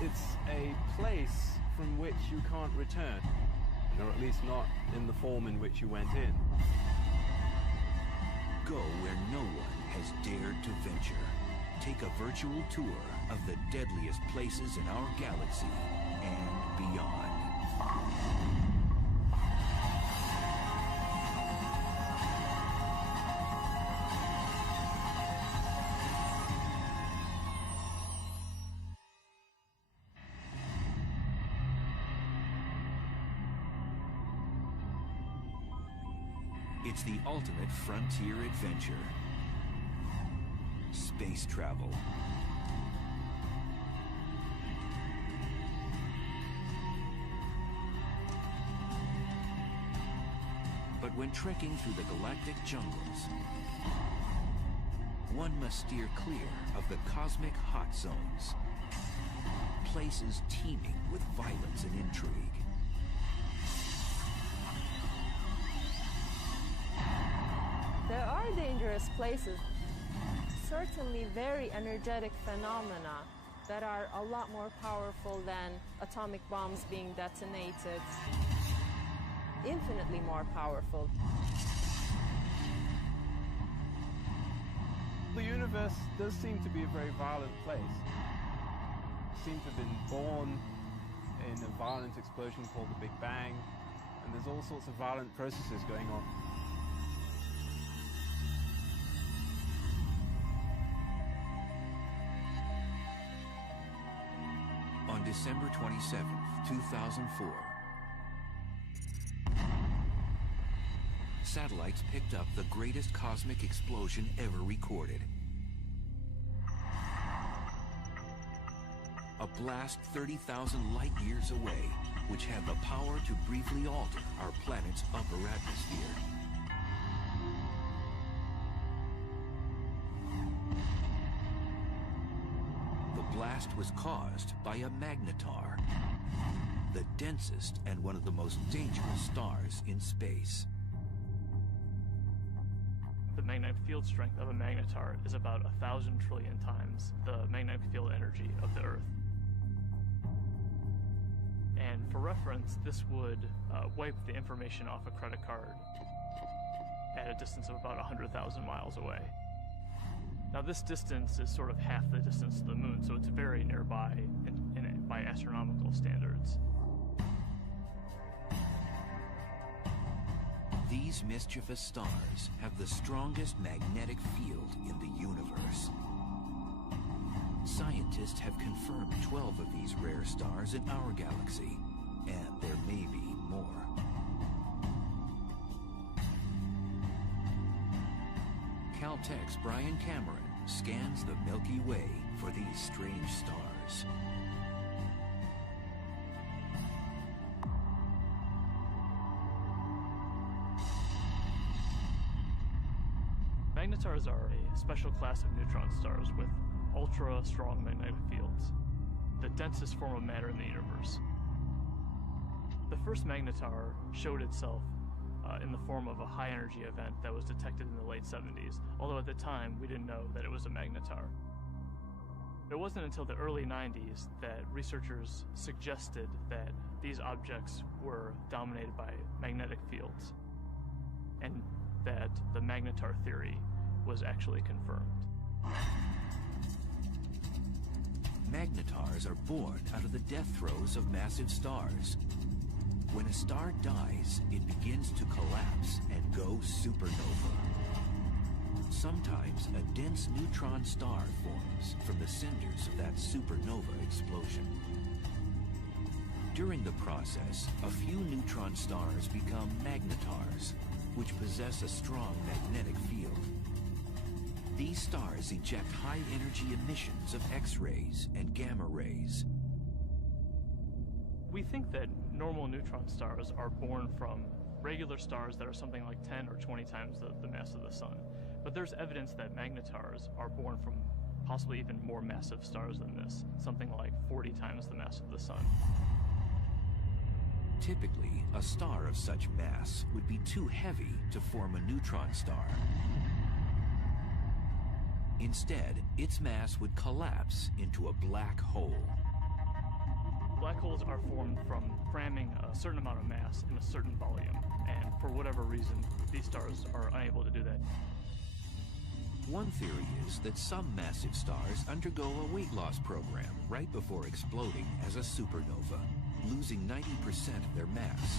It's a place from which you can't return, or at least not in the form in which you went in. Go where no one has dared to venture. Take a virtual tour of the deadliest places in our galaxy and beyond. It's the ultimate frontier adventure. Space travel. But when trekking through the galactic jungles, one must steer clear of the cosmic hot zones, places teeming with violence and intrigue. There are dangerous places, certainly very energetic phenomena that are a lot more powerful than atomic bombs being detonated, infinitely more powerful. The universe does seem to be a very violent place. It seems to have been born in a violent explosion called the Big Bang, and there's all sorts of violent processes going on. On December 27th, 2004, satellites picked up the greatest cosmic explosion ever recorded. A blast 30,000 light years away, which had the power to briefly alter our planet's upper atmosphere. The blast was caused by a magnetar, the densest and one of the most dangerous stars in space. The magnetic field strength of a magnetar is about 1,000 trillion times the magnetic field energy of the Earth. And for reference, this would wipe the information off a credit card at a distance of about 100,000 miles away. Now this distance is sort of half the distance to the moon, so it's very nearby by astronomical standards. These mischievous stars have the strongest magnetic field in the universe. Scientists have confirmed 12 of these rare stars in our galaxy, and there may be more. Caltech's Brian Cameron scans the Milky Way for these strange stars. Magnetars are a special class of neutron stars with ultra-strong magnetic fields, the densest form of matter in the universe. The first magnetar showed itself in the form of a high-energy event that was detected in the late 70s, although at the time we didn't know that it was a magnetar. It wasn't until the early 90s that researchers suggested that these objects were dominated by magnetic fields, and that the magnetar theory was actually confirmed. Magnetars are born out of the death throes of massive stars. When a star dies, it begins to collapse and go supernova. Sometimes a dense neutron star forms from the cinders of that supernova explosion. During the process, a few neutron stars become magnetars, which possess a strong magnetic field. These stars eject high-energy emissions of X-rays and gamma rays. We think that normal neutron stars are born from regular stars that are something like 10 or 20 times the mass of the sun. But there's evidence that magnetars are born from possibly even more massive stars than this, something like 40 times the mass of the sun. Typically, a star of such mass would be too heavy to form a neutron star. Instead, its mass would collapse into a black hole. Black holes are formed from cramming a certain amount of mass in a certain volume, and for whatever reason, these stars are unable to do that. One theory is that some massive stars undergo a weight loss program right before exploding as a supernova, losing 90% of their mass.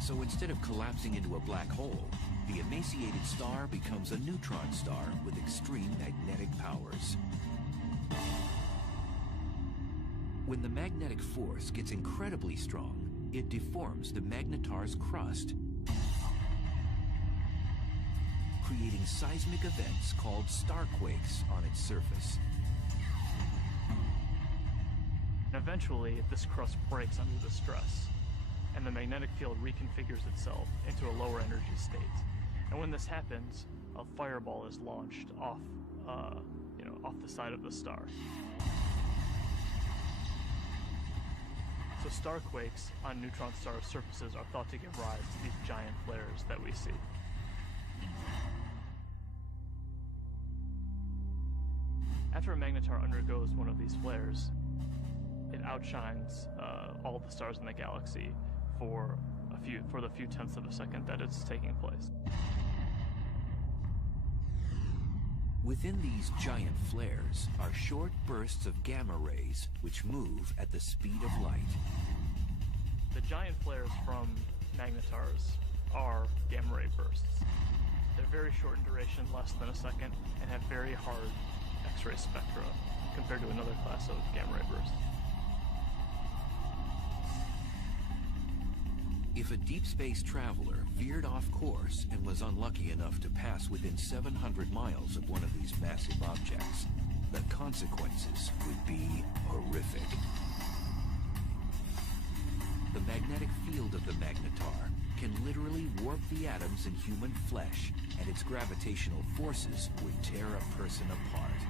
So instead of collapsing into a black hole, the emaciated star becomes a neutron star with extreme magnetic powers. When the magnetic force gets incredibly strong, it deforms the magnetar's crust, creating seismic events called starquakes on its surface. Eventually, this crust breaks under the stress, and the magnetic field reconfigures itself into a lower energy state. And when this happens, a fireball is launched off, off the side of the star. So starquakes on neutron star surfaces are thought to give rise to these giant flares that we see. After a magnetar undergoes one of these flares, it outshines all the stars in the galaxy for the few tenths of a second that it's taking place. Within these giant flares are short bursts of gamma rays which move at the speed of light. The giant flares from magnetars are gamma ray bursts. They're very short in duration, less than a second, and have very hard X-ray spectra compared to another class of gamma ray bursts. If a deep space traveler veered off course and was unlucky enough to pass within 700 miles of one of these massive objects, the consequences would be horrific. The magnetic field of the magnetar can literally warp the atoms in human flesh, and its gravitational forces would tear a person apart.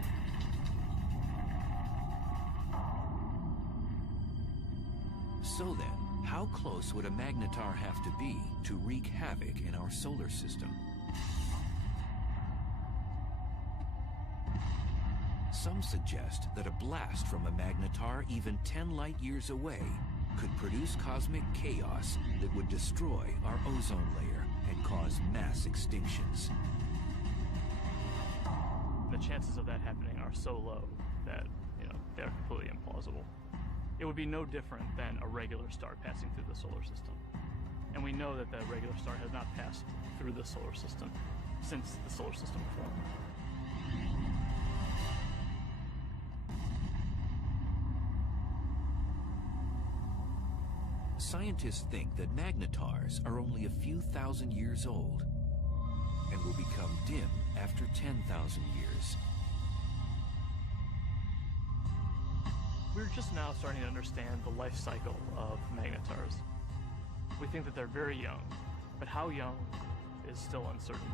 So then, how close would a magnetar have to be to wreak havoc in our solar system? Some suggest that a blast from a magnetar even 10 light-years away could produce cosmic chaos that would destroy our ozone layer and cause mass extinctions. The chances of that happening are so low that, they're completely implausible. It would be no different than a regular star passing through the solar system. And we know that the regular star has not passed through the solar system since the solar system formed. Scientists think that magnetars are only a few thousand years old and will become dim after 10,000 years. We're just now starting to understand the life cycle of magnetars. We think that they're very young, but how young is still uncertain.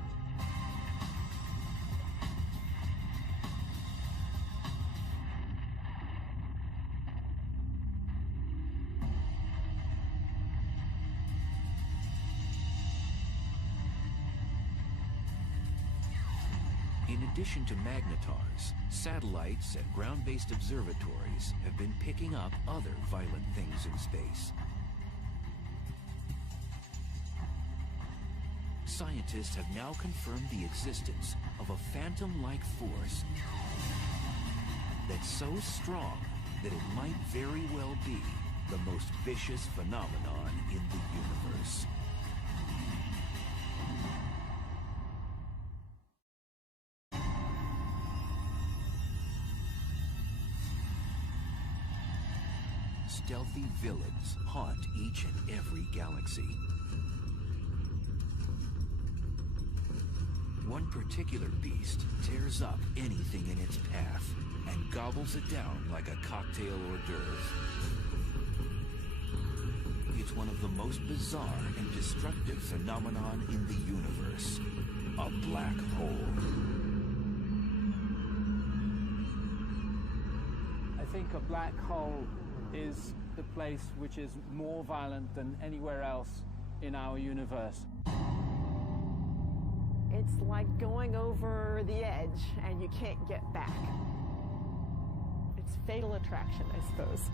In addition to magnetars, satellites and ground-based observatories have been picking up other violent things in space. Scientists have now confirmed the existence of a phantom-like force that's so strong that it might very well be the most vicious phenomenon in the universe. Stealthy villains haunt each and every galaxy. One particular beast tears up anything in its path and gobbles it down like a cocktail hors d'oeuvre. It's one of the most bizarre and destructive phenomenon in the universe, a black hole. I think a black hole is the place which is more violent than anywhere else in our universe. It's like going over the edge and you can't get back. It's fatal attraction, I suppose.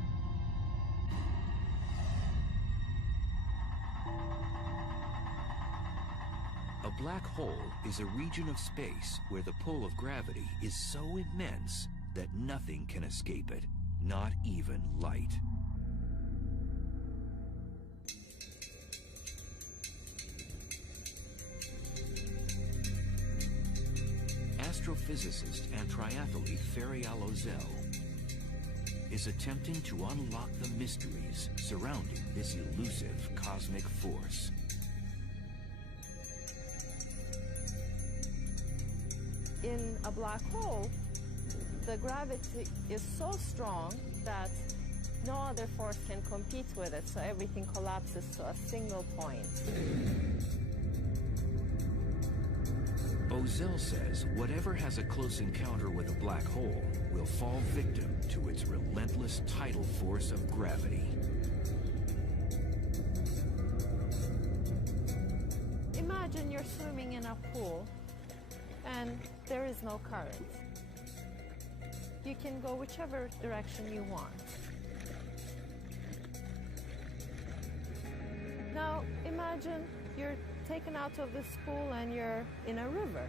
black hole is a region of space where the pull of gravity is so immense that nothing can escape it, not even light. Astrophysicist and triathlete Ferial Ozel is attempting to unlock the mysteries surrounding this elusive cosmic force. In a black hole, the gravity is so strong that no other force can compete with it, so everything collapses to a single point. Ozel says whatever has a close encounter with a black hole will fall victim to its relentless tidal force of gravity. Imagine you're swimming in a pool and there is no current. You can go whichever direction you want. Now imagine you're taken out of this pool and you're in a river.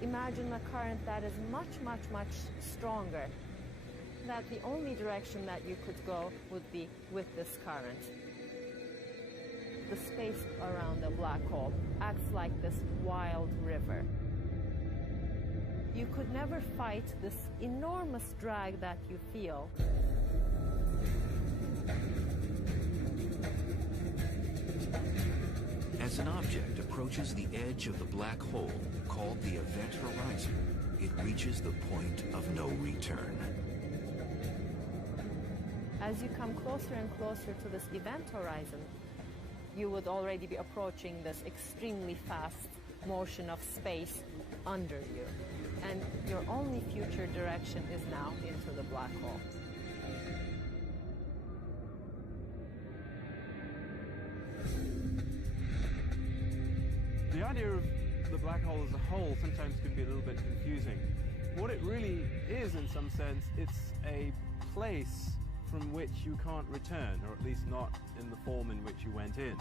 Imagine a current that is much, much, much stronger. That the only direction that you could go would be with this current. The space around the black hole acts like this wild river. You could never fight this enormous drag that you feel. As an object approaches the edge of the black hole, called the event horizon, it reaches the point of no return. As you come closer and closer to this event horizon, you would already be approaching this extremely fast motion of space under you. And your only future direction is now into the black hole. The idea of the black hole as a whole sometimes can be a little bit confusing. What it really is, in some sense, it's a place from which you can't return, or at least not in the form in which you went in.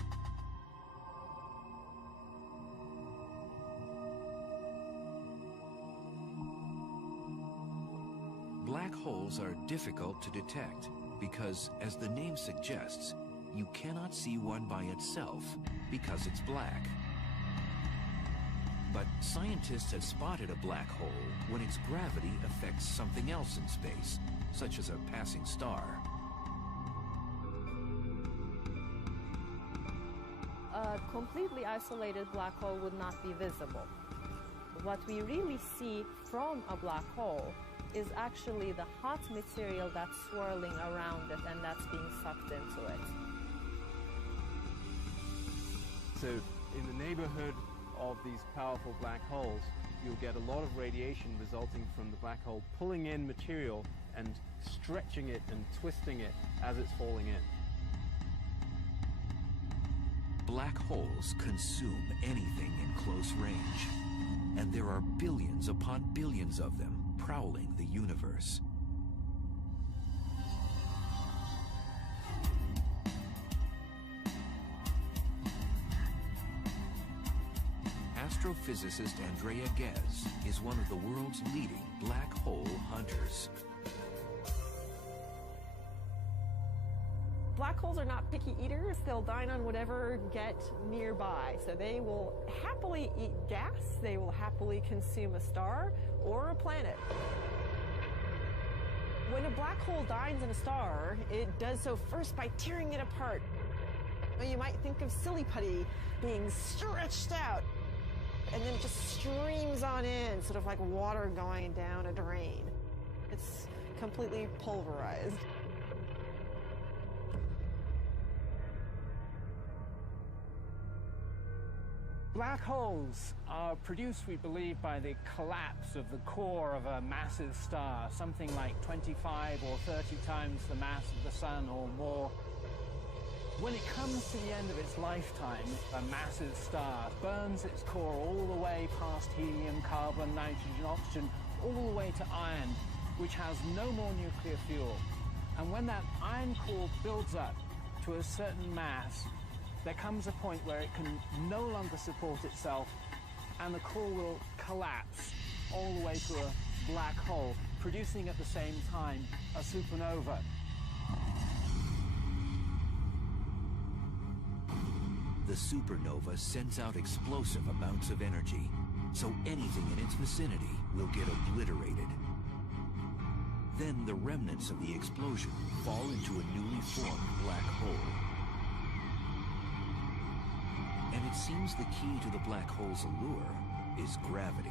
Black holes are difficult to detect because, as the name suggests, you cannot see one by itself because it's black. But scientists have spotted a black hole when its gravity affects something else in space, such as a passing star. A completely isolated black hole would not be visible. What we really see from a black hole is actually the hot material that's swirling around it and that's being sucked into it. So in the neighborhood of these powerful black holes, you'll get a lot of radiation resulting from the black hole pulling in material and stretching it and twisting it as it's falling in. Black holes consume anything in close range, and there are billions upon billions of them prowling the universe. Astrophysicist Andrea Ghez is one of the world's leading black hole hunters. Black holes are not picky eaters. They'll dine on whatever get nearby. So they will happily eat gas. They will happily consume a star or a planet. When a black hole dines on a star, it does so first by tearing it apart. You might think of silly putty being stretched out, and then it just streams on in, sort of like water going down a drain. It's completely pulverized. Black holes are produced, we believe, by the collapse of the core of a massive star, something like 25 or 30 times the mass of the sun or more. When it comes to the end of its lifetime, a massive star burns its core all the way past helium, carbon, nitrogen, oxygen, all the way to iron, which has no more nuclear fuel. And when that iron core builds up to a certain mass, there comes a point where it can no longer support itself, and the core will collapse all the way to a black hole, producing at the same time a supernova. The supernova sends out explosive amounts of energy, so anything in its vicinity will get obliterated. Then the remnants of the explosion fall into a newly formed black hole. And it seems the key to the black hole's allure is gravity.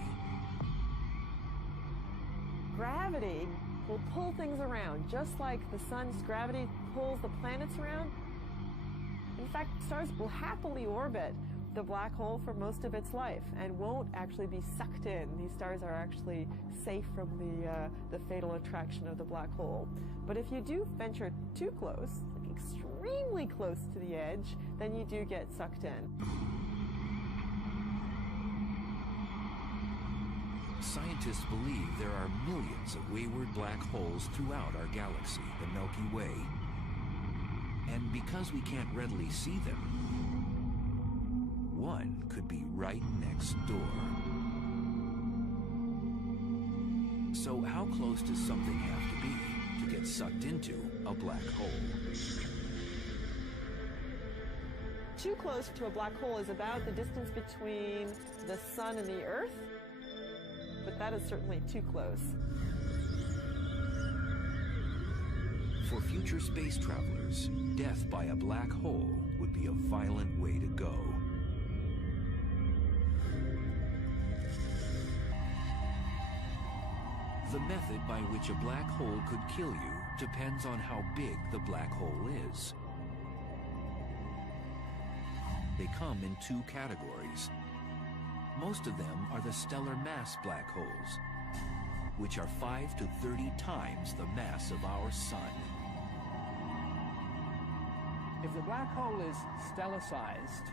Gravity will pull things around, just like the sun's gravity pulls the planets around. In fact, stars will happily orbit the black hole for most of its life and won't actually be sucked in. These stars are actually safe from the fatal attraction of the black hole. But if you do venture too close, like extremely close to the edge, then you do get sucked in. Scientists believe there are millions of wayward black holes throughout our galaxy, the Milky Way. And because we can't readily see them, one could be right next door. So how close does something have to be to get sucked into a black hole? Too close to a black hole is about the distance between the sun and the Earth, but that is certainly too close. For future space travelers, death by a black hole would be a violent way to go. The method by which a black hole could kill you depends on how big the black hole is. They come in two categories. Most of them are the stellar mass black holes, which are 5 to 30 times the mass of our sun. If the black hole is stellar-sized,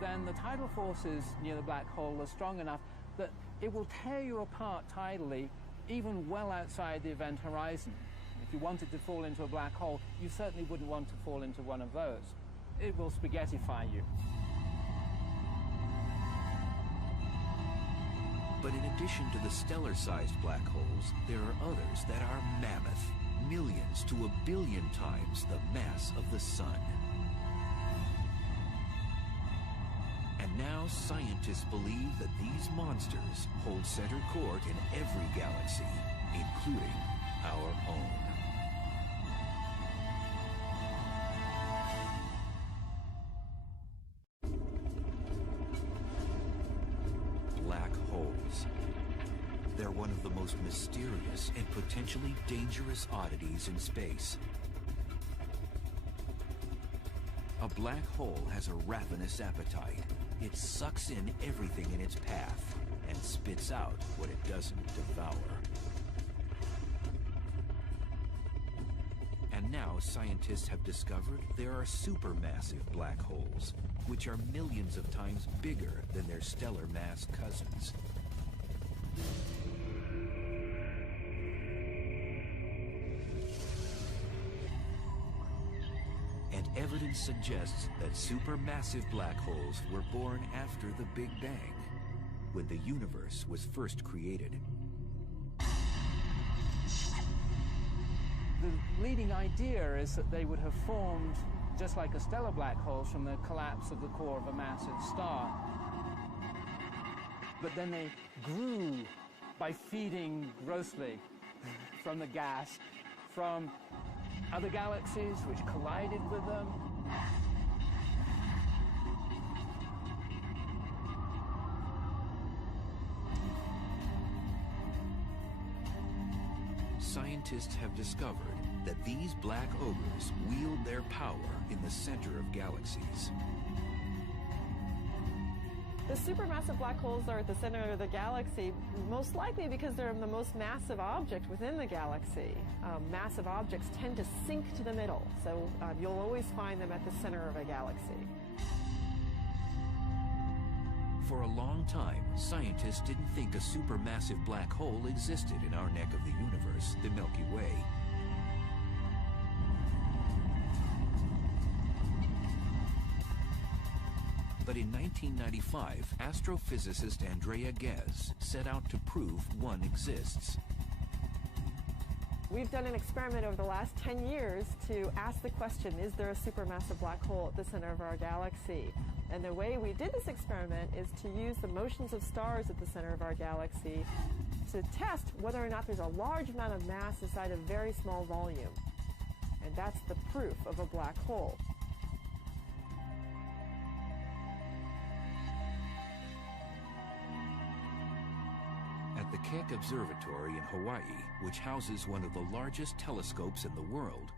then the tidal forces near the black hole are strong enough that it will tear you apart tidally, even well outside the event horizon. If you wanted to fall into a black hole, you certainly wouldn't want to fall into one of those. It will spaghettify you. But in addition to the stellar-sized black holes, there are others that are mammoth, millions to a billion times the mass of the sun. And now scientists believe that these monsters hold center court in every galaxy, including our own. Black holes. They're one of the most mysterious and potentially dangerous oddities in space. A black hole has a ravenous appetite. It sucks in everything in its path and spits out what it doesn't devour. And now scientists have discovered there are supermassive black holes, which are millions of times bigger than their stellar mass cousins. And evidence suggests that supermassive black holes were born after the Big Bang, when the universe was first created. The leading idea is that they would have formed just like a stellar black hole from the collapse of the core of a massive star. But then they grew by feeding grossly from the gas, from other galaxies which collided with them. Scientists have discovered that these black ogres wield their power in the center of galaxies. The supermassive black holes are at the center of the galaxy, most likely because they're the most massive object within the galaxy. Massive objects tend to sink to the middle, so you'll always find them at the center of a galaxy. For a long time, scientists didn't think a supermassive black hole existed in our neck of the universe, the Milky Way. But in 1995, astrophysicist Andrea Ghez set out to prove one exists. We've done an experiment over the last 10 years to ask the question, is there a supermassive black hole at the center of our galaxy? And the way we did this experiment is to use the motions of stars at the center of our galaxy to test whether or not there's a large amount of mass inside a very small volume. And that's the proof of a black hole. At the Keck Observatory in Hawaii, which houses one of the largest telescopes in the world,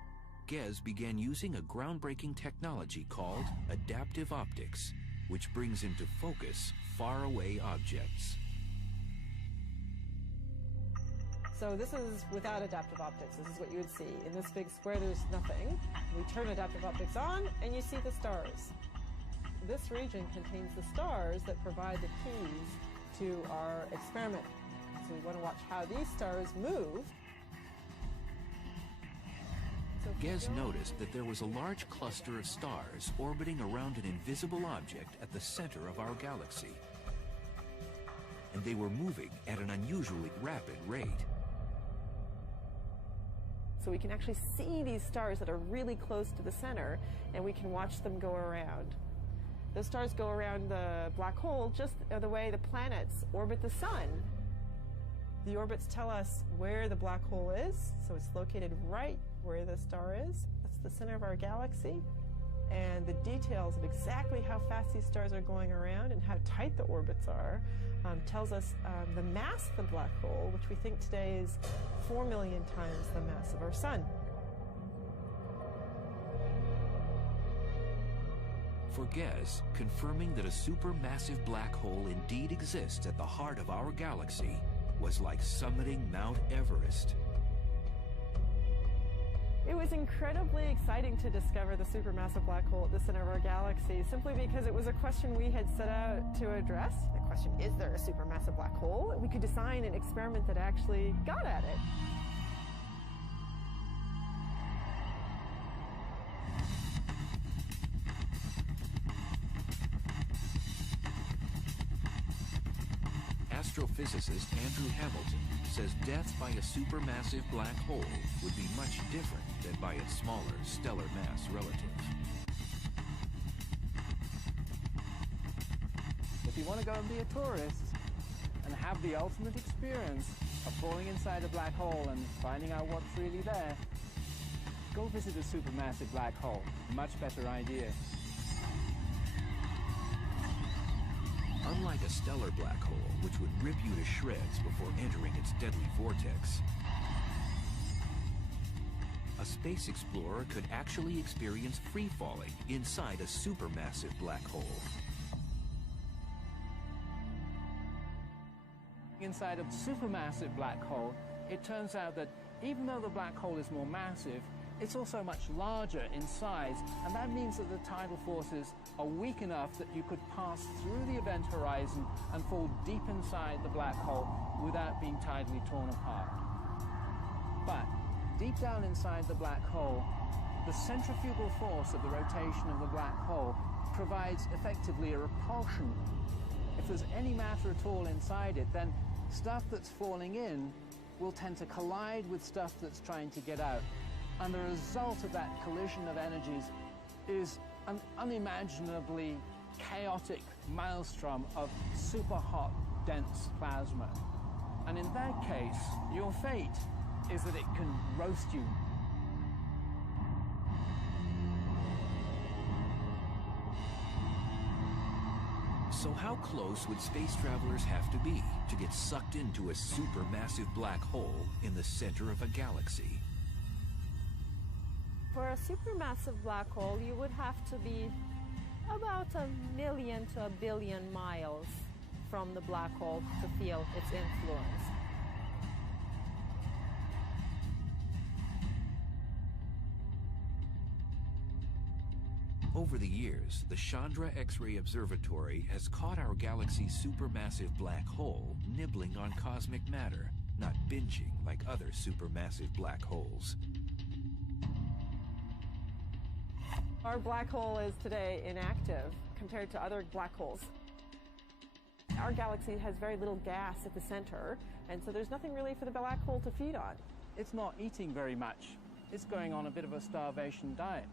Ghez began using a groundbreaking technology called adaptive optics, which brings into focus faraway objects. So this is without adaptive optics. This is what you would see. In this big square, there's nothing. We turn adaptive optics on, and you see the stars. This region contains the stars that provide the keys to our experiment. So we want to watch how these stars move. Ghez noticed that there was a large cluster of stars orbiting around an invisible object at the center of our galaxy. And they were moving at an unusually rapid rate. So we can actually see these stars that are really close to the center, and we can watch them go around. Those stars go around the black hole just the way the planets orbit the sun. The orbits tell us where the black hole is, so it's located right where the star is. That's the center of our galaxy. And the details of exactly how fast these stars are going around and how tight the orbits are tells us the mass of the black hole, which we think today is 4 million times the mass of our sun. For Ghez, confirming that a supermassive black hole indeed exists at the heart of our galaxy was like summiting Mount Everest. It was incredibly exciting to discover the supermassive black hole at the center of our galaxy, simply because it was a question we had set out to address. The question, is there a supermassive black hole? We could design an experiment that actually got at it. Astrophysicist Andrew Hamilton says death by a supermassive black hole would be much different than by its smaller stellar mass relative. If you want to go and be a tourist and have the ultimate experience of falling inside a black hole and finding out what's really there, go visit a supermassive black hole. Much better idea. Unlike a stellar black hole, which would rip you to shreds before entering its deadly vortex, a space explorer could actually experience free-falling inside a supermassive black hole. Inside a supermassive black hole, it turns out that even though the black hole is more massive, it's also much larger in size, and that means that the tidal forces are weak enough that you could pass through the event horizon and fall deep inside the black hole without being tidally torn apart. But deep down inside the black hole, the centrifugal force of the rotation of the black hole provides effectively a repulsion. If there's any matter at all inside it, then stuff that's falling in will tend to collide with stuff that's trying to get out. And the result of that collision of energies is an unimaginably chaotic maelstrom of super hot, dense plasma. And in that case, your fate is that it can roast you. So how close would space travelers have to be to get sucked into a supermassive black hole in the center of a galaxy? For a supermassive black hole, you would have to be about 1 million to 1 billion miles from the black hole to feel its influence. Over the years, the Chandra X-ray Observatory has caught our galaxy's supermassive black hole nibbling on cosmic matter, not binging like other supermassive black holes. Our black hole is today inactive compared to other black holes. Our galaxy has very little gas at the center, and so there's nothing really for the black hole to feed on. It's not eating very much. It's going on a bit of a starvation diet.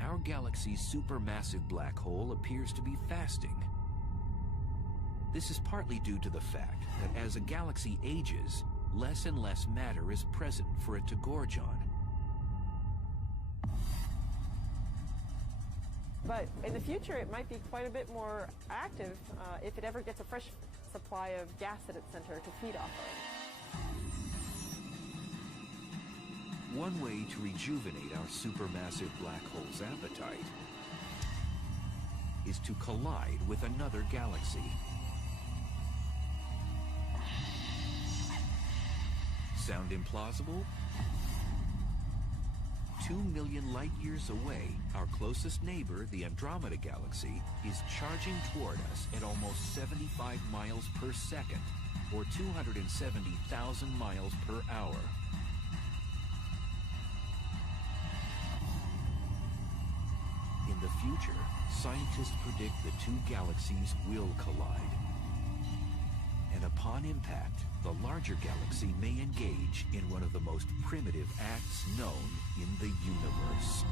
Our galaxy's supermassive black hole appears to be fasting. This is partly due to the fact that as a galaxy ages, less and less matter is present for it to gorge on. But in the future, it might be quite a bit more active if it ever gets a fresh supply of gas at its center to feed off of. One way to rejuvenate our supermassive black hole's appetite is to collide with another galaxy. Sound implausible? 2 million light-years away, our closest neighbor, the Andromeda Galaxy, is charging toward us at almost 75 miles per second, or 270,000 miles per hour. In the future, scientists predict the two galaxies will collide. And upon impact, the larger galaxy may engage in one of the most primitive acts known in the universe.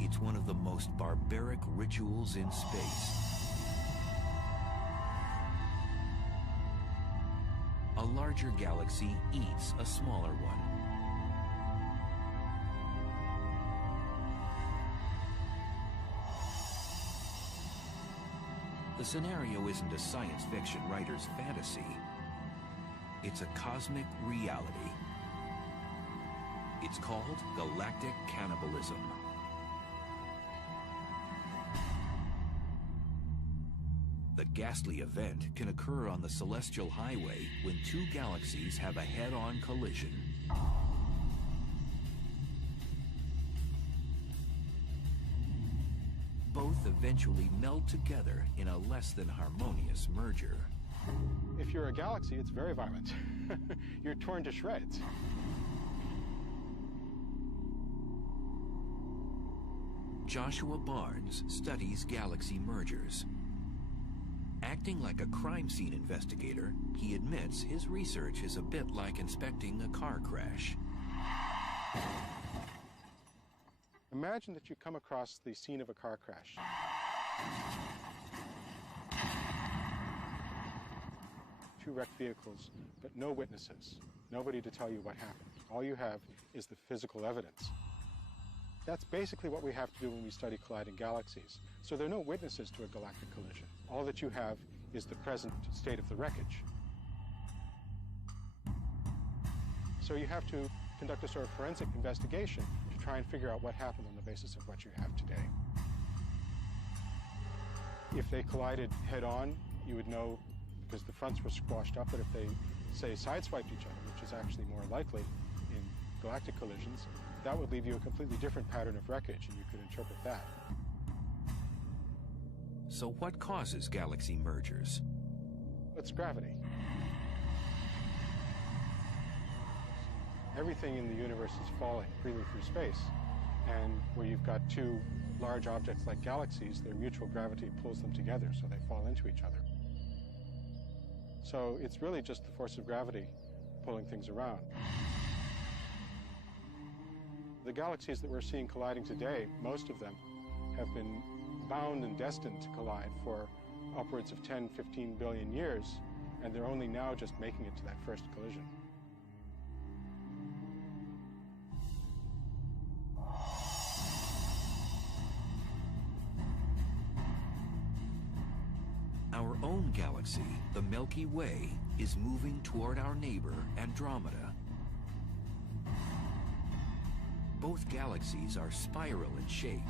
It's one of the most barbaric rituals in space. A larger galaxy eats a smaller one. The scenario isn't a science fiction writer's fantasy. It's a cosmic reality. It's called galactic cannibalism. The ghastly event can occur on the celestial highway when two galaxies have a head-on collision. Both eventually meld together in a less than harmonious merger. If you're a galaxy, it's very violent. You're torn to shreds. Joshua Barnes studies galaxy mergers. Acting like a crime scene investigator, he admits his research is a bit like inspecting a car crash. Imagine that you come across the scene of a car crash. Two wrecked vehicles, but no witnesses. Nobody to tell you what happened. All you have is the physical evidence. That's basically what we have to do when we study colliding galaxies. So there are no witnesses to a galactic collision. All that you have is the present state of the wreckage. So you have to conduct a sort of forensic investigation to try and figure out what happened on the basis of what you have today. If they collided head-on, you would know because the fronts were squashed up, but if they, say, sideswiped each other, which is actually more likely in galactic collisions, that would leave you a completely different pattern of wreckage, and you could interpret that. So what causes galaxy mergers? It's gravity. Everything in the universe is falling freely through space, and where you've got two large objects like galaxies, their mutual gravity pulls them together, so they fall into each other. So it's really just the force of gravity pulling things around. The galaxies that we're seeing colliding today, most of them have been bound and destined to collide for upwards of 10, 15 billion years, and they're only now just making it to that first collision. Our own galaxy, the Milky Way, is moving toward our neighbor, Andromeda. Both galaxies are spiral in shape,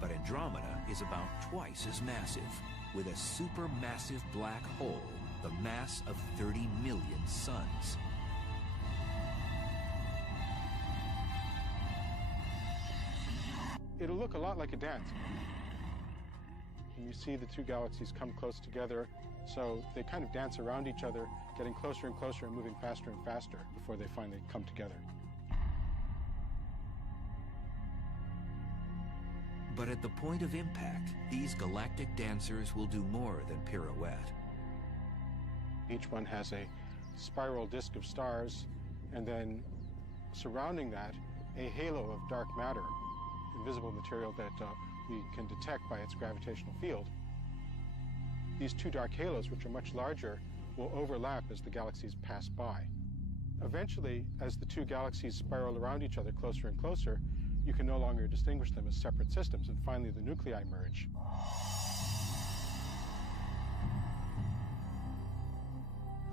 but Andromeda is about twice as massive, with a supermassive black hole, the mass of 30 million suns. It'll look a lot like a dance. and you see the two galaxies come close together, so they kind of dance around each other, getting closer and closer and moving faster and faster before they finally come together. But at the point of impact, these galactic dancers will do more than pirouette. Each one has a spiral disk of stars, and then surrounding that, a halo of dark matter, invisible material that we can detect by its gravitational field. These two dark halos, which are much larger, will overlap as the galaxies pass by. Eventually, as the two galaxies spiral around each other closer and closer, you can no longer distinguish them as separate systems, and finally the nuclei merge.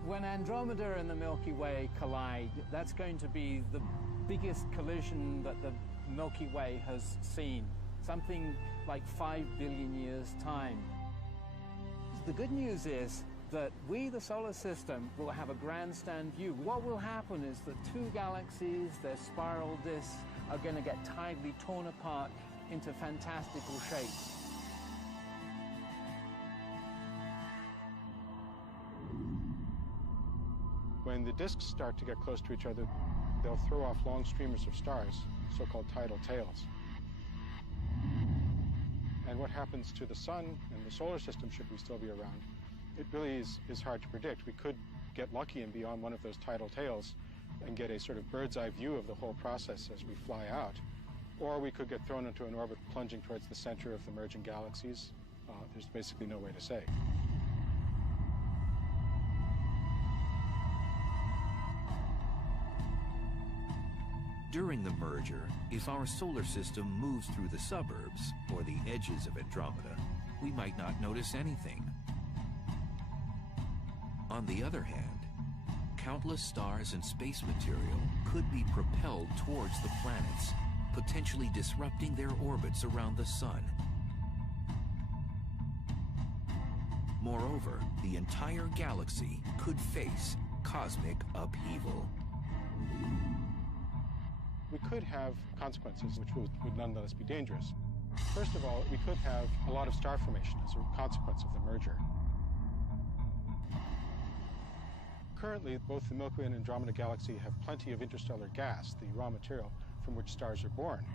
When Andromeda and the Milky Way collide, that's going to be the biggest collision that the Milky Way has seen, something like 5 billion years' time. The good news is that we, the solar system, will have a grandstand view. What will happen is that two galaxies, their spiral disks, are going to get tidally torn apart into fantastical shapes. When the disks start to get close to each other, they'll throw off long streamers of stars, so-called tidal tails. And what happens to the sun and the solar system, should we still be around, it really is hard to predict. We could get lucky and be on one of those tidal tails and get a sort of bird's eye view of the whole process as we fly out. Or we could get thrown into an orbit plunging towards the center of the merging galaxies. There's basically no way to say. During the merger, if our solar system moves through the suburbs or the edges of Andromeda, we might not notice anything. On the other hand, countless stars and space material could be propelled towards the planets, potentially disrupting their orbits around the sun. Moreover, the entire galaxy could face cosmic upheaval. We could have consequences which would nonetheless be dangerous. First of all, we could have a lot of star formation as a consequence of the merger. Currently, both the Milky Way and Andromeda Galaxy have plenty of interstellar gas, the raw material from which stars are born.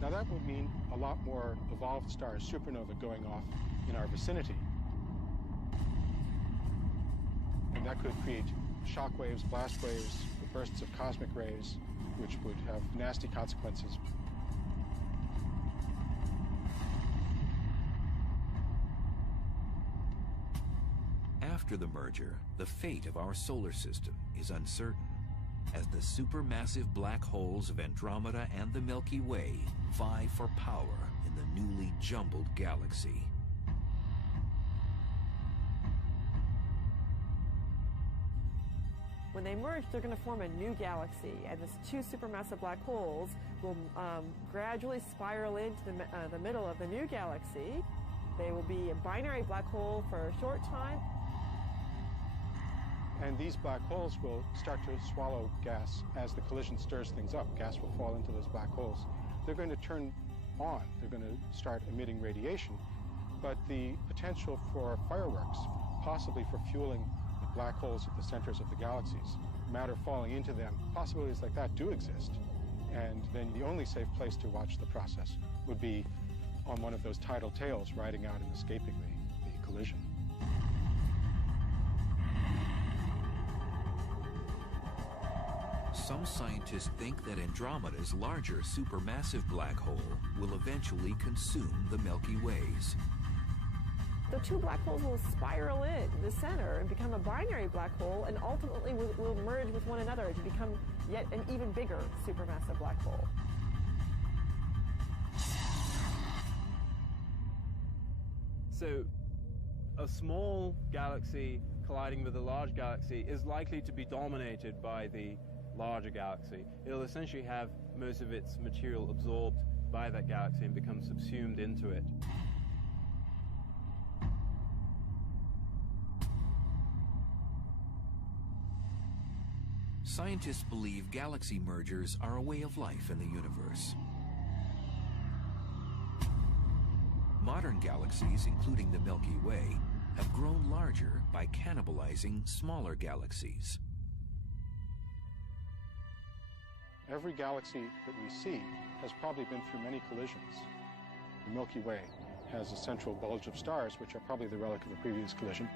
Now that would mean a lot more evolved stars, supernova, going off in our vicinity. And that could create shock waves, blast waves, bursts of cosmic rays, which would have nasty consequences. After the merger, the fate of our solar system is uncertain, as the supermassive black holes of Andromeda and the Milky Way vie for power in the newly jumbled galaxy. When they merge, they're going to form a new galaxy, and these two supermassive black holes will gradually spiral into the middle of the new galaxy. They will be a binary black hole for a short time. And these black holes will start to swallow gas as the collision stirs things up. Gas will fall into those black holes. They're going to turn on. They're going to start emitting radiation. But the potential for fireworks, possibly for fueling black holes at the centers of the galaxies, matter falling into them, possibilities like that do exist. And then the only safe place to watch the process would be on one of those tidal tails riding out and escaping the collision. Some scientists think that Andromeda's larger supermassive black hole will eventually consume the Milky Ways. The two black holes will spiral in the center and become a binary black hole, and ultimately will merge with one another to become yet an even bigger supermassive black hole. So a small galaxy colliding with a large galaxy is likely to be dominated by the larger galaxy. It'll essentially have most of its material absorbed by that galaxy and become subsumed into it. Scientists believe galaxy mergers are a way of life in the universe. Modern galaxies, including the Milky Way, have grown larger by cannibalizing smaller galaxies. Every galaxy that we see has probably been through many collisions. The Milky Way has a central bulge of stars, which are probably the relic of a previous collision.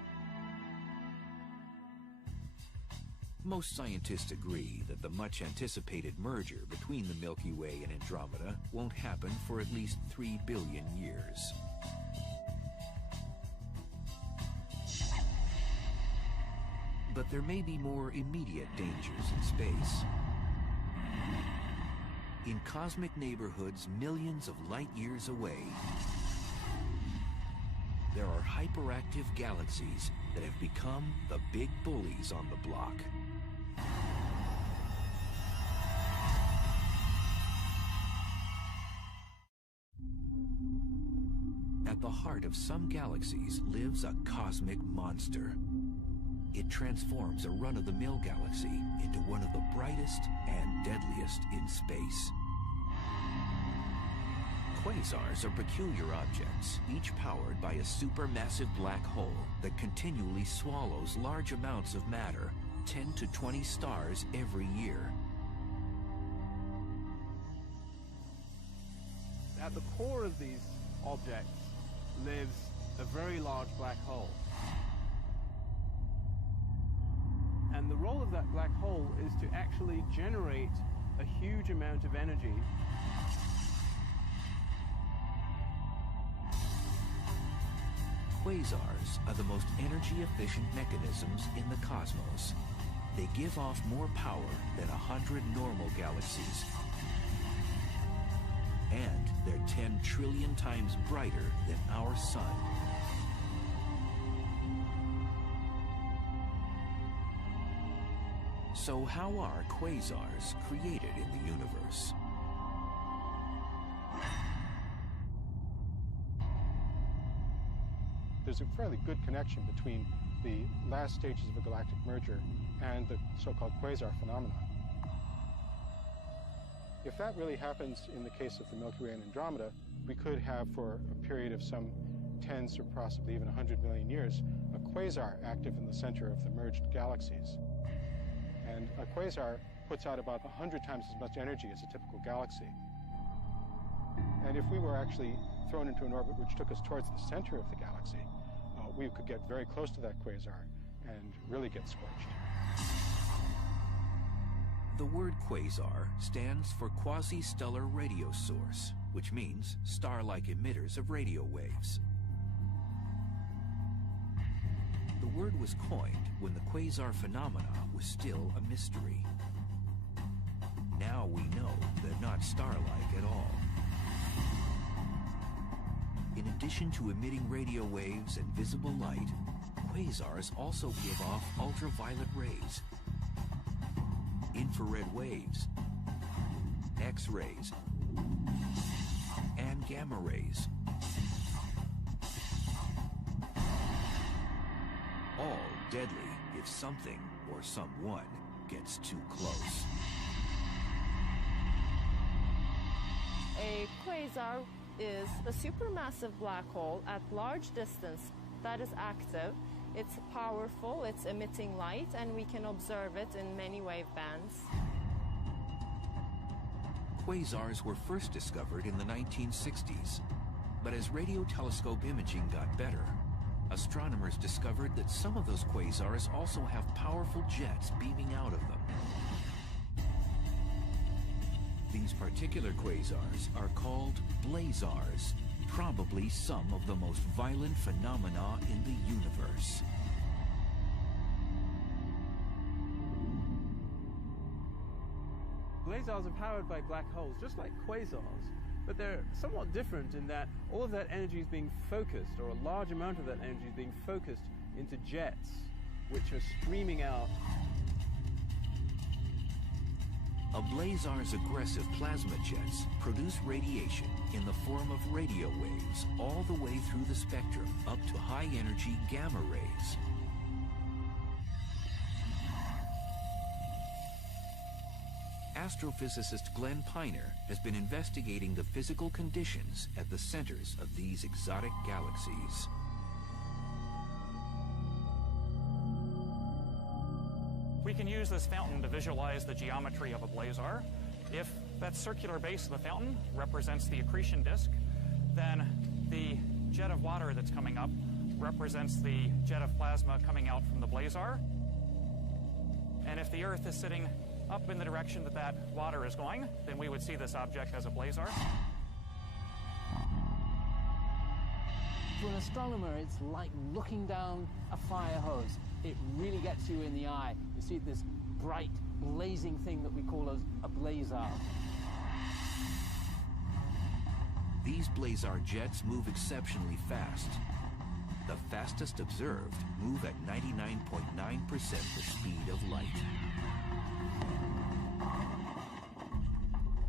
Most scientists agree that the much-anticipated merger between the Milky Way and Andromeda won't happen for at least 3 billion years. But there may be more immediate dangers in space. In cosmic neighborhoods millions of light years away, there are hyperactive galaxies that have become the big bullies on the block. At the heart of some galaxies lives a cosmic monster. It transforms a run-of-the-mill galaxy into one of the brightest and deadliest in space. Quasars are peculiar objects, each powered by a supermassive black hole that continually swallows large amounts of matter, 10 to 20 stars every year. At the core of these objects lives a very large black hole. And the role of that black hole is to actually generate a huge amount of energy Quasars are the most energy-efficient mechanisms in the cosmos. They give off more power than 100 normal galaxies. And they're 10 trillion times brighter than our sun. So how are quasars created in the universe? There's a fairly good connection between the last stages of a galactic merger and the so-called quasar phenomenon. If that really happens in the case of the Milky Way and Andromeda, we could have, for a period of some tens or possibly even 100 million years, a quasar active in the center of the merged galaxies. And a quasar puts out about 100 times as much energy as a typical galaxy. And if we were actually thrown into an orbit which took us towards the center of the galaxy, we could get very close to that quasar and really get scorched. The word quasar stands for quasi-stellar radio source, which means star-like emitters of radio waves. The word was coined when the quasar phenomena was still a mystery. Now we know they're not star-like at all. In addition to emitting radio waves and visible light, quasars also give off ultraviolet rays, infrared waves, X-rays, and gamma rays. All deadly if something or someone gets too close. A quasar is a supermassive black hole at large distance that is active. It's powerful, it's emitting light, and we can observe it in many wave bands. Quasars were first discovered in the 1960s, but as radio telescope imaging got better, astronomers discovered that some of those quasars also have powerful jets beaming out of them. These particular quasars are called blazars, probably some of the most violent phenomena in the universe. Blazars are powered by black holes, just like quasars, but they're somewhat different in that all of that energy is being focused, or a large amount of that energy is being focused into jets, which are streaming out. A blazar's aggressive plasma jets produce radiation in the form of radio waves all the way through the spectrum up to high-energy gamma rays. astrophysicist Glenn Piner has been investigating the physical conditions at the centers of these exotic galaxies. We can use this fountain to visualize the geometry of a blazar. If that circular base of the fountain represents the accretion disk, then the jet of water that's coming up represents the jet of plasma coming out from the blazar. And if the Earth is sitting up in the direction that that water is going, then we would see this object as a blazar. To an astronomer, it's like looking down a fire hose. It really gets you in the eye. You see this bright, blazing thing that we call a blazar. These blazar jets move exceptionally fast. The fastest observed move at 99.9% the speed of light.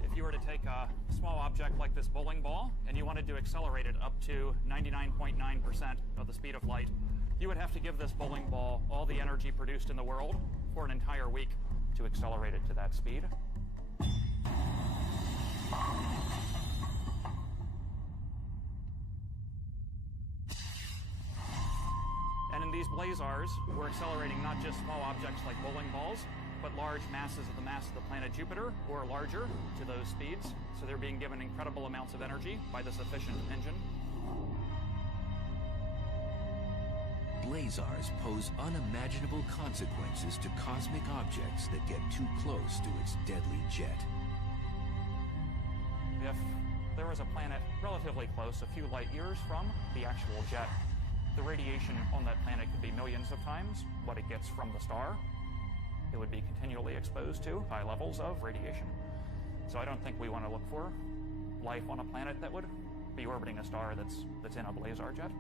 If you were to take a small object like this bowling ball and you wanted to accelerate it up to 99.9% of the speed of light, you would have to give this bowling ball all the energy produced in the world for an entire week to accelerate it to that speed. And in these blazars, we're accelerating not just small objects like bowling balls, but large masses of the mass of the planet Jupiter, or larger, to those speeds. So they're being given incredible amounts of energy by this efficient engine. Blazars pose unimaginable consequences to cosmic objects that get too close to its deadly jet. If there was a planet relatively close, a few light years from the actual jet, the radiation on that planet could be millions of times what it gets from the star. It would be continually exposed to high levels of radiation. So I don't think we want to look for life on a planet that would be orbiting a star that's in a blazar jet.